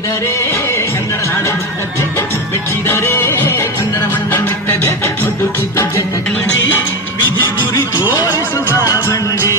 ಮೆಟ್ಟಿದರೆ ಕನ್ನಡ ನಾಡು ಮುಟ್ಟದೆ, ಮೆಟ್ಟಿದರೆ ಕನ್ನಡ ಮಣ್ಣ ಮೆಟ್ಟದೆ. ಬದುಕಿದ್ದು ಜಗಡಿ ವಿಧಿ ಗುರಿ ತೋರಿಸುವ ಬಂಡೆ.